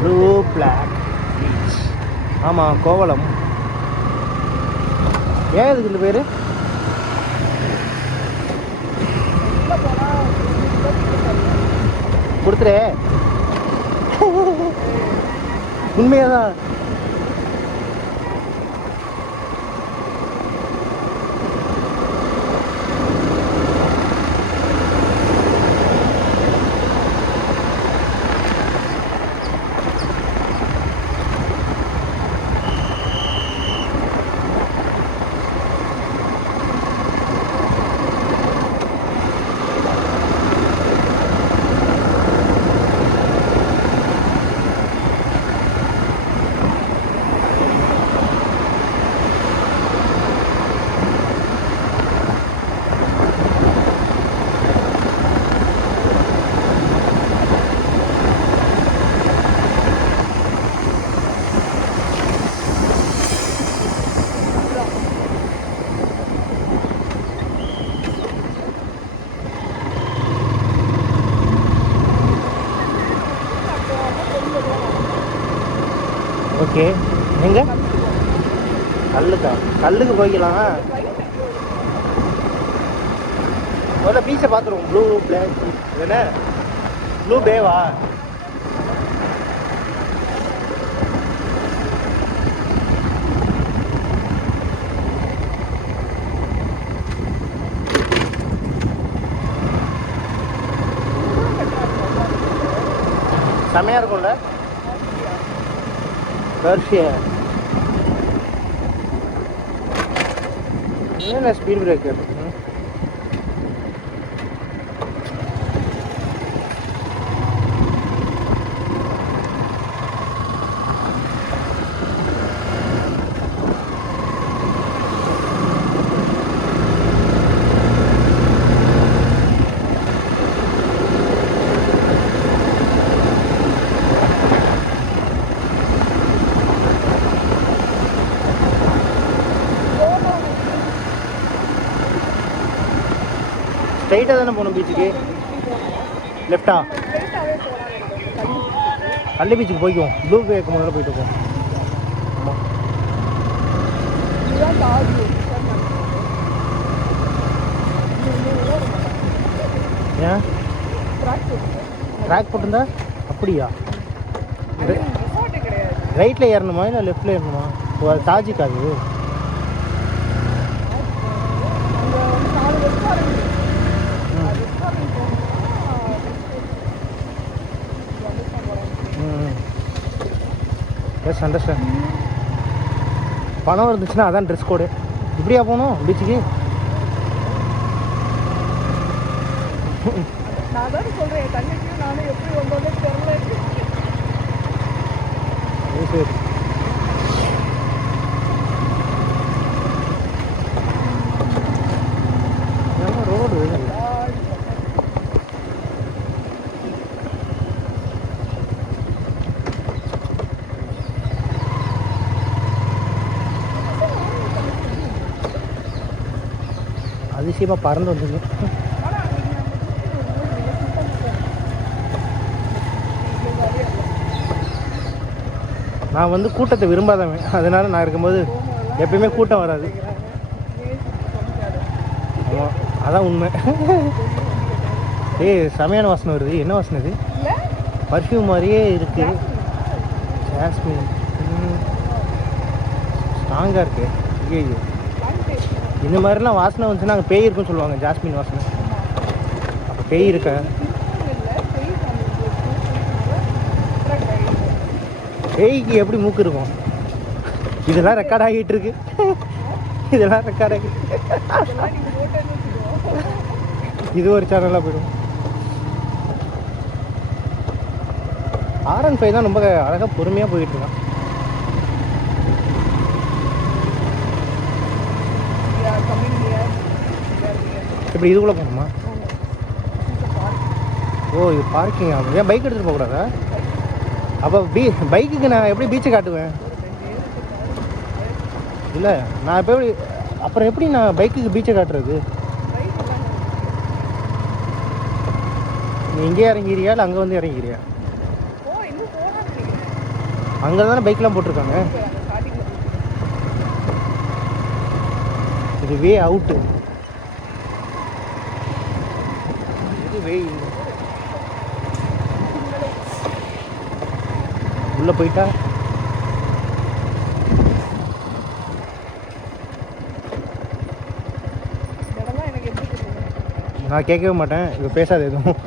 Blue black beach. ஆமாம், கோவளம். ஏன் இதுக்கு இந்த பேர்? கொடுத்துரு. உண்மையாக தான். ஓகே, எங்க கல்லுக்கு போய்க்கலாம். முதல்ல பீச்சை பார்த்துருவோம். ப்ளூ பிளாக் என்ன ப்ளூ பேவா? செமையாக இருக்கும்ல பர்ஷியா. என்ன ஸ்பீட் பிரேக்கர்? ஸ்ட்ரைட்டாக தானே போகணும் பீச்சுக்கு? லெஃப்டா? கல்லு பீச்சுக்கு போய்க்குவோம். ப்ளூ பேக்கு முதல்ல போயிட்டு இருக்கோம். ஆமாம், ஏன் ட்ராக் போட்டிருந்தா? அப்படியா? ரைட்டில் ஏறணுமா இல்லை லெஃப்டில் ஏறணுமா? தாஜிக்கா அது? Yes, understand. பணம் இருந்துச்சுன்னா அதான் ட்ரெஸ் கோடு. இப்படியா போகணும் பீச்சுக்கு? சரி, ரோடு அதிசயமாக பறந்து வந்துங்க. நான் வந்து கூட்டத்தை விரும்பாதவன், அதனால நான் இருக்கும்போது எப்பயுமே கூட்டம் வராது. ஆமாம், அதான் உண்மை. ஏய், செமையான வாசனை வருது. என்ன வாசனை இது? பர்ஃப்யூம் மாதிரியே இருக்கு. ஜாஸ்மின் ஸ்ட்ராங்காக இருக்கு. ஐயோ, இந்த மாதிரிலாம் வாசனை வந்துச்சுன்னா அங்கே பேய் இருக்குன்னு சொல்லுவாங்க. ஜாஸ்மின் வாசனை. அப்போ பேய் இருக்க? பேய்க்கு எப்படி மூக்கு இருக்கும்? இதெல்லாம் ரெக்கார்ட் ஆகிட்டு இருக்கு. இதெல்லாம் ரெக்கார்ட் ஆகி இது ஒரு சேனலாக போயிடும். R15 தான் ரொம்ப அழகாக பொறுமையாக போயிட்டு இருக்கான். இப்படி இதுக்குள்ளே போகணுமா? ஓ, இது பார்க்கிங் ஆகும். ஏன் பைக் எடுத்துகிட்டு போகக்கூடாதா? அப்போ பைக்குக்கு நான் எப்படி பீச்சை காட்டுவேன்? இல்லை, நான் இப்போ எப்படி அப்புறம் எப்படி நான் பைக்குக்கு பீச்சை காட்டுறது? நீ இங்கே இறங்கிறியா இல்லை அங்கே வந்து இறங்கிறியா? ஓ இன்னும் போகலான்னு நினைக்கிறேன். அங்கே தானே பைக்லாம் போட்டிருக்காங்க. அங்கே ஸ்டார்டிங்கில் இது வே அவுட்டு. இது வே உள்ளே போயிட்டா இடம்லாம் எனக்கு எப்படி தெரியும்? நான் கேட்கவே மாட்டேன். இப்போ பேசாத எதுவும்.